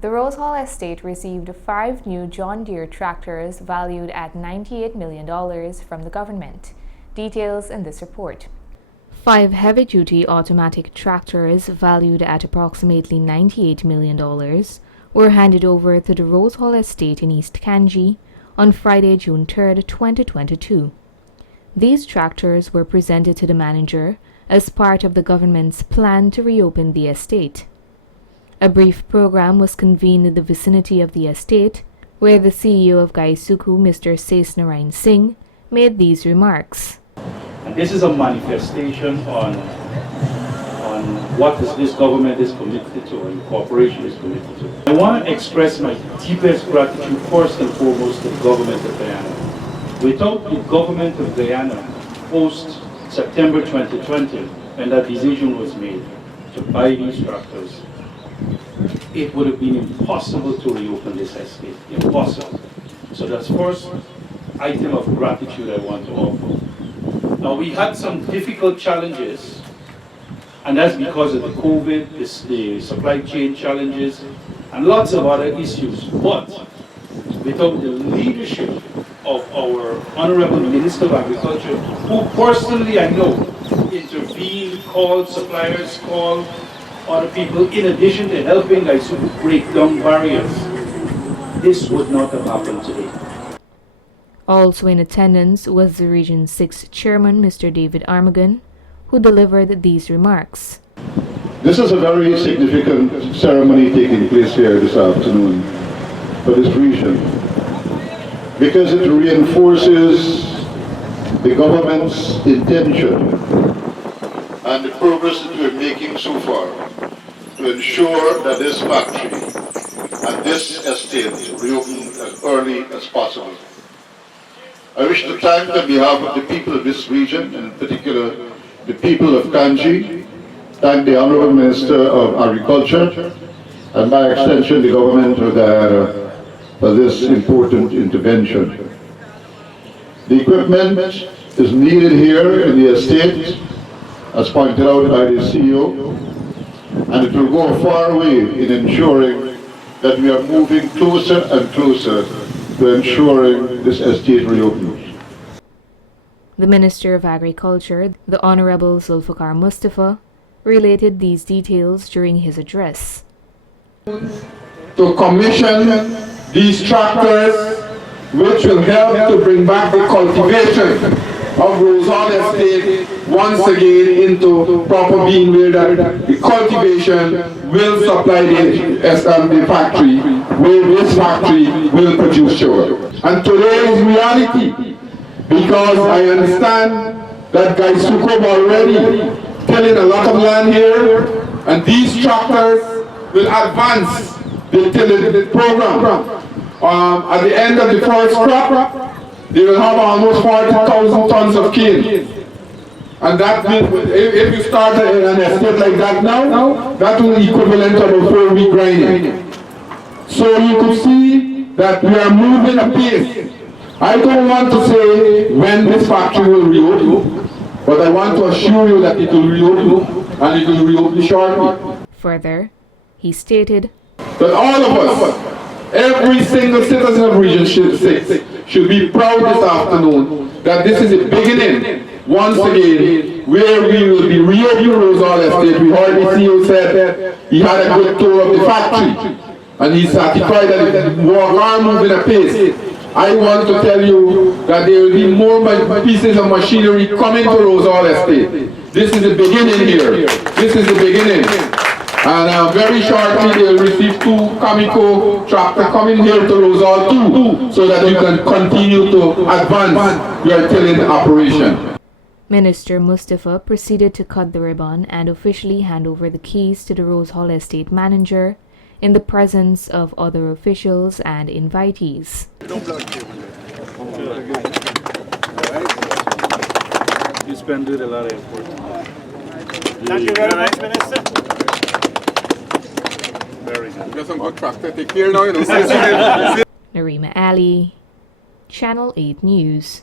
The Rose Hall estate received 5 new John Deere tractors valued at $98 million from the government. Details in this report. 5 heavy-duty automatic tractors valued at approximately $98 million were handed over to the Rose Hall estate in East Kanji on Friday, June 3, 2022. These tractors were presented to the manager as part of the government's plan to reopen the estate. A brief program was convened in the vicinity of the estate, where the CEO of Gaisuku, Mr. Sesnarayan Singh, made these remarks. And this is a manifestation on what this government is committed to and the corporation is committed to. I want to express my deepest gratitude first and foremost to the government of Guyana. Without the government of Guyana, post September 2020, when that decision was made to buy these tractors, it would have been impossible to reopen this estate. Impossible. So that's the first item of gratitude I want to offer. Now, we had some difficult challenges, and that's because of the COVID, the supply chain challenges, and lots of other issues. But without the leadership of our Honorable Minister of Agriculture, who personally I know intervened, called suppliers, called other people, in addition to helping Gaisuku break down barriers, this would not have happened today. Also in attendance was the Region 6 Chairman, Mr. David Armagon, who delivered these remarks. This is a very significant ceremony taking place here this afternoon for this region, because it reinforces the government's intention and the progress that we're making so far to ensure that this factory and this estate reopen as early as possible. I wish to thank on behalf of the people of this region, and in particular the people of Kanji, thank the Honorable Minister of Agriculture, and by extension the government of Guyana for this important intervention. The equipment is needed here in the estate, as pointed out by the CEO, and it will go a far way in ensuring that we are moving closer and closer to ensuring this estate reopens. The Minister of Agriculture, the Honorable Zulfikar Mustafa, related these details during his address. To commission these tractors, which will help to bring back the cultivation of Rose Hall Estate once again into proper being, where the cultivation will supply the factory, where this factory will produce sugar. And today is reality, because I understand that Gaisuku already tilling a lot of land here, and these tractors will advance the tilling program. At the end of the first crop, they will have almost 40,000 tons of cane. And that will, if you start an estate like that now, that will equivalent to about 4-week grinding. So you could see that we are moving apace. I don't want to say when this factory will reopen, but I want to assure you that it will reopen, and it will reopen shortly. Further, he stated that all of us, every single citizen of Region 6, should be proud this afternoon that this is a beginning, once again, where we will be reopening Rose Hall Estate. We heard the CEO said he had a good tour of the factory, and he's satisfied that the work are moving apace. I want to tell you that there will be more pieces of machinery coming to Rose Hall Estate. This is the beginning here. This is the beginning. And very shortly they will receive 2 Kamiko tractors coming here to Rose Hall too, so that you can continue to advance your tilling operation. Minister Mustafa proceeded to cut the ribbon and officially hand over the keys to the Rose Hall Estate manager in the presence of other officials and invitees. You spend a lot of effort. Thank you very much, Minister. Very good. Got some good tractor. Take care now, you know. Narima Ali, Channel 8 News.